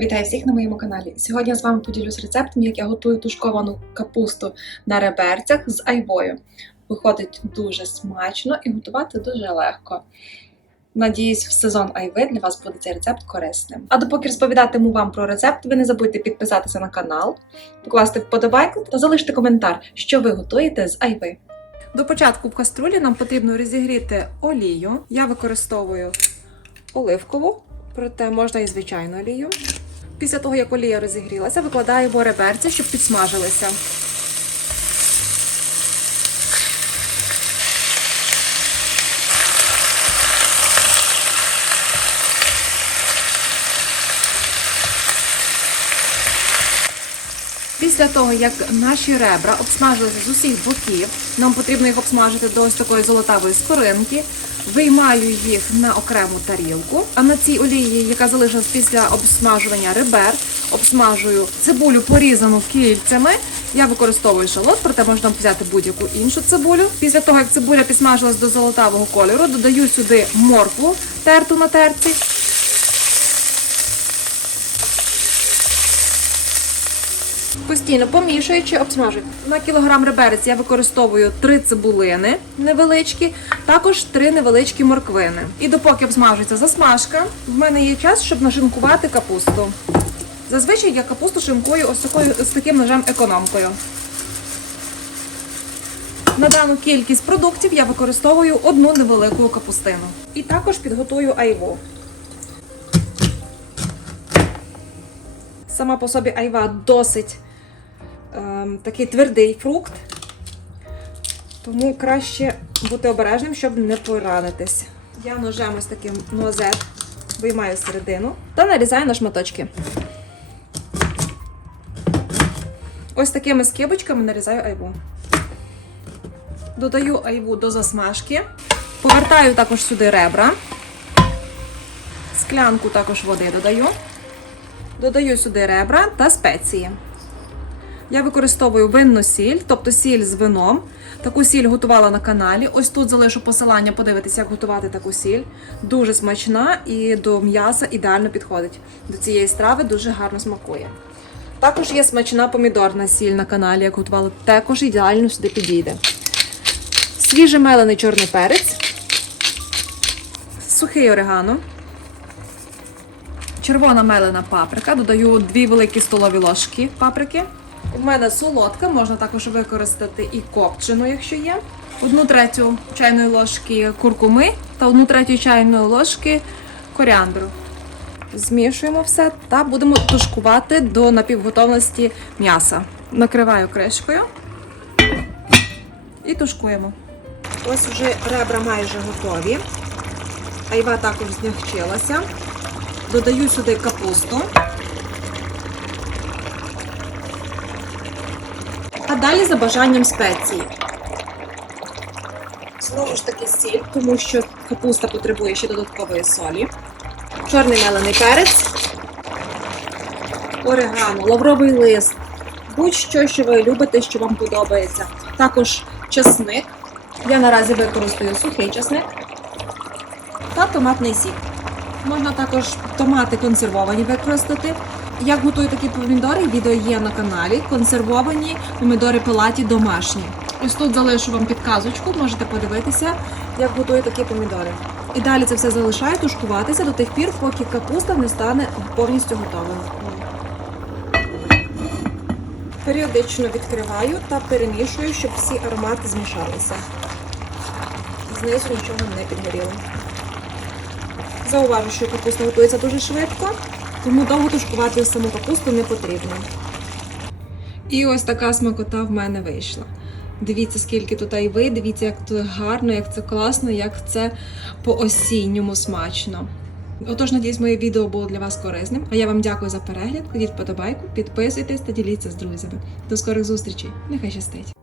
Вітаю всіх на моєму каналі. Сьогодні я з вами поділюсь рецептом, як я готую тушковану капусту на реберцях з айвою. Виходить дуже смачно і готувати дуже легко. Надіюсь, в сезон айви для вас буде цей рецепт корисним. А допоки розповідатиму вам про рецепт, ви не забудьте підписатися на канал, покласти вподобайку та залишити коментар, що ви готуєте з айви. До початку в каструлі нам потрібно розігріти олію. Я використовую оливкову, проте можна і звичайну олію. Після того, як олія розігрілася, викладаємо реберця, щоб підсмажилися. Після того, як наші ребра обсмажилися з усіх боків, нам потрібно їх обсмажити до ось такої золотавої скоринки. Виймаю їх на окрему тарілку. А на цій олії, яка залишилась після обсмажування ребер, обсмажую цибулю порізану кільцями. Я використовую шалот, проте можна взяти будь-яку іншу цибулю. Після того, як цибуля підсмажилась до золотавого кольору, додаю сюди моркву терту на терці. Постійно помішуючи, обсмажую. На кілограм реберець я використовую 3 цибулини невеличкі, також 3 невеличкі морквини. І допоки обсмажується засмажка, в мене є час, щоб нашинкувати капусту. Зазвичай я капусту шинкую ось такою з таким ножем економкою. На дану кількість продуктів я використовую одну невелику капустину. І також підготую айву. Сама по собі айва досить такий твердий фрукт, тому краще бути обережним, щоб не поранитись. Я ножем ось таким нозет виймаю середину та нарізаю на шматочки. Ось такими скибочками нарізаю айву. Додаю айву до засмажки. Повертаю також сюди ребра. Склянку також води додаю. Додаю сюди ребра та спеції. Я використовую винну сіль, тобто сіль з вином. Таку сіль готувала на каналі. Ось тут залишу посилання, подивитися, як готувати таку сіль. Дуже смачна і до м'яса ідеально підходить. До цієї страви дуже гарно смакує. Також є смачна помідорна сіль на каналі, як готувала, також ідеально сюди підійде. Свіжий мелений чорний перець, сухий орегано. Червона мелена паприка. Додаю 2 великі столові ложки паприки. У мене солодка, можна також використати і копчену, якщо є. Одну третю чайної ложки куркуми та одну третю чайної ложки коріандру. Змішуємо все та будемо тушкувати до напівготовності м'яса. Накриваю кришкою і тушкуємо. Ось вже ребра майже готові. Айва також змягчилася. Додаю сюди капусту. А далі за бажанням спеції. Знову ж таки сіль, тому що капуста потребує ще додаткової солі. Чорний мелений перець, орегано, лавровий лист, будь-що, що ви любите, що вам подобається. Також часник. Я наразі використаю сухий часник та томатний сік. Можна також томати консервовані використати. Як готую такі помідори, відео є на каналі. Консервовані помідори пилаті домашні. Ось тут залишу вам підказочку, можете подивитися, як готую такі помідори. І далі це все залишаю тушкуватися до тих пір, поки капуста не стане повністю готовою. Періодично відкриваю та перемішую, щоб всі аромати змішалися. Знизу нічого не підгоріло. Зауважу, що капуста готується дуже швидко, тому довго тушкувати саму капусту не потрібно. І ось така смакота в мене вийшла. Дивіться, скільки тут айви, дивіться, як тут гарно, як це класно, як це по-осінньому смачно. Отож, надіюсь, моє відео було для вас корисним. А я вам дякую за перегляд. Кладіть вподобайку, підписуйтесь та діліться з друзями. До скорих зустрічей. Нехай щастить!